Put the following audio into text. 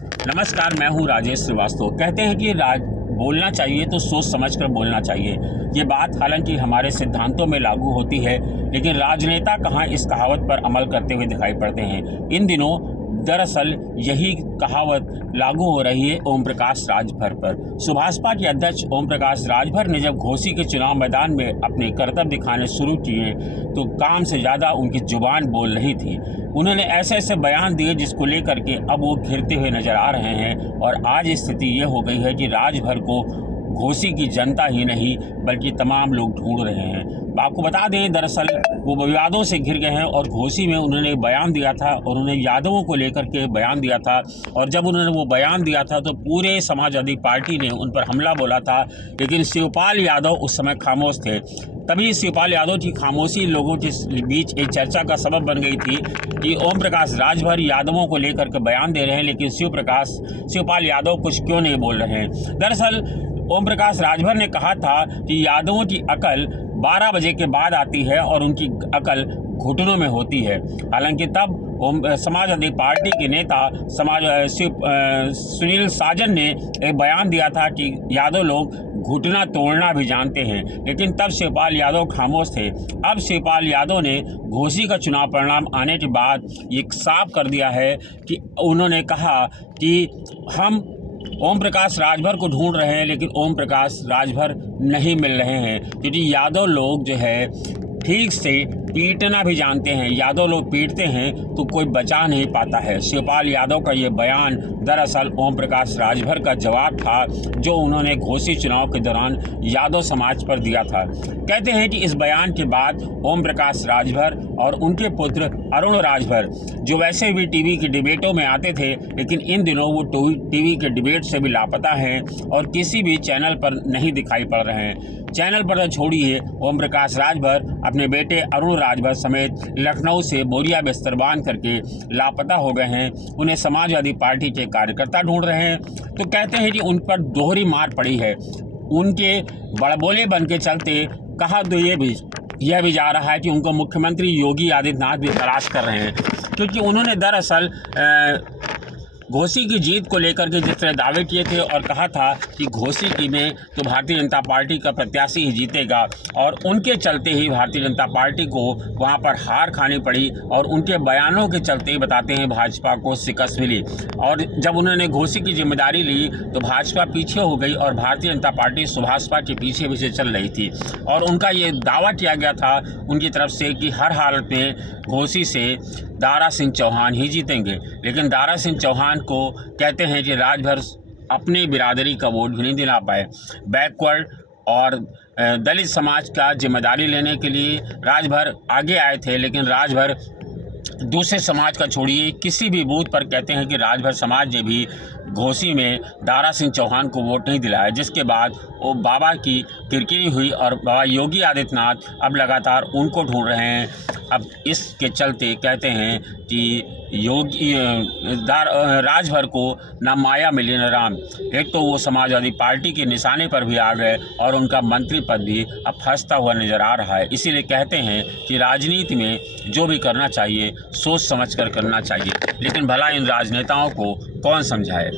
नमस्कार, मैं हूं राजेश श्रीवास्तव। कहते हैं कि बोलना चाहिए तो सोच समझकर बोलना चाहिए। ये बात हालांकि हमारे सिद्धांतों में लागू होती है, लेकिन राजनेता कहाँ इस कहावत पर अमल करते हुए दिखाई पड़ते हैं। इन दिनों दरअसल यही कहावत लागू हो रही है ओम प्रकाश राजभर पर। सुभाषपा के अध्यक्ष ओम प्रकाश राजभर ने जब घोसी के चुनाव मैदान में अपने करतब दिखाने शुरू किए तो काम से ज़्यादा उनकी जुबान बोल रही थी। उन्होंने ऐसे ऐसे बयान दिए जिसको लेकर के अब वो घिरते हुए नजर आ रहे हैं। और आज स्थिति ये हो गई है कि राजभर को घोसी की जनता ही नहीं बल्कि तमाम लोग ढूंढ रहे हैं। आपको बता दें, दरअसल वो विवादों से घिर गए हैं और घोसी में उन्होंने बयान दिया था और उन्होंने यादवों को लेकर के बयान दिया था। और जब उन्होंने वो बयान दिया था तो पूरे समाजवादी पार्टी ने उन पर हमला बोला था, लेकिन शिवपाल यादव उस समय खामोश थे। तभी शिवपाल यादव की खामोशी लोगों के बीच एक चर्चा का सबब बन गई थी कि ओम प्रकाश राजभर यादवों को लेकर के बयान दे रहे हैं, लेकिन शिवपाल यादव कुछ क्यों नहीं बोल रहे हैं। दरअसल ओम प्रकाश राजभर ने कहा था कि यादवों की अकल 12 बजे के बाद आती है और उनकी अकल घुटनों में होती है। हालांकि तब समाजवादी पार्टी के नेता सुनील साजन ने एक बयान दिया था कि यादव लोग घुटना तोड़ना भी जानते हैं, लेकिन तब शिवपाल यादव खामोश थे। अब शिवपाल यादव ने घोसी का चुनाव परिणाम आने के बाद ये साफ कर दिया है कि उन्होंने कहा कि हम ओम प्रकाश राजभर को ढूंढ रहे हैं, लेकिन ओम प्रकाश राजभर नहीं मिल रहे हैं, क्योंकि यादव लोग जो है ठीक से पीटना भी जानते हैं। यादव लोग पीटते हैं तो कोई बचा नहीं पाता है। शिवपाल यादव का ये बयान दरअसल ओम प्रकाश राजभर का जवाब था जो उन्होंने घोसी चुनाव के दौरान यादव समाज पर दिया था। कहते हैं कि इस बयान के बाद ओम प्रकाश राजभर और उनके पुत्र अरुण राजभर, जो वैसे भी टीवी की डिबेटों में आते थे, लेकिन इन दिनों वो टीवी के डिबेट से भी लापता हैं और किसी भी चैनल पर नहीं दिखाई पड़ रहे हैं। चैनल पर तो छोड़िए, ओम प्रकाश राजभर अपने बेटे अरुण राजभर समेत लखनऊ से बोरिया बिस्तर बांध करके लापता हो गए हैं। उन्हें समाजवादी पार्टी के कार्यकर्ता ढूंढ रहे हैं। तो कहते हैं कि उन पर दोहरी मार पड़ी है। उनके बड़बोले बन के चलते कहा तो यह भी जा रहा है कि उनको मुख्यमंत्री योगी आदित्यनाथ भी तलाश कर रहे हैं, क्योंकि उन्होंने दरअसल घोसी की जीत को लेकर के जिस तरह दावे किए थे और कहा था कि घोसी की में तो भारतीय जनता पार्टी का प्रत्याशी ही जीतेगा, और उनके चलते ही भारतीय जनता पार्टी को वहां पर हार खानी पड़ी और उनके बयानों के चलते ही बताते हैं भाजपा को शिकस्त मिली। और जब उन्होंने घोसी की जिम्मेदारी ली तो भाजपा पीछे हो गई और भारतीय जनता पार्टी सुभाषपा के पीछे पीछे चल रही थी। और उनका ये दावा किया गया था उनकी तरफ से कि हर हालत में घोसी से दारा सिंह चौहान ही जीतेंगे, लेकिन दारा सिंह चौहान को कहते हैं कि राजभर अपनी बिरादरी का वोट भी नहीं दिला पाए। बैकवर्ड और दलित समाज का जिम्मेदारी लेने के लिए राजभर आगे आए थे, लेकिन राजभर दूसरे समाज का छोड़िए किसी भी बूथ पर कहते हैं कि राजभर समाज ने भी घोसी में दारा सिंह चौहान को वोट नहीं दिलाया, जिसके बाद वो बाबा की किरकिरी हुई और बाबा योगी आदित्यनाथ अब लगातार उनको ढूंढ रहे हैं। अब इसके चलते कहते हैं कि राजभर को ना माया मिली न राम। एक तो वो समाजवादी पार्टी के निशाने पर भी आ गए और उनका मंत्री पद भी अब फंसता हुआ नजर आ रहा है। इसीलिए कहते हैं कि राजनीति में जो भी करना चाहिए सोच समझकर करना चाहिए, लेकिन भला इन राजनेताओं को कौन समझाए।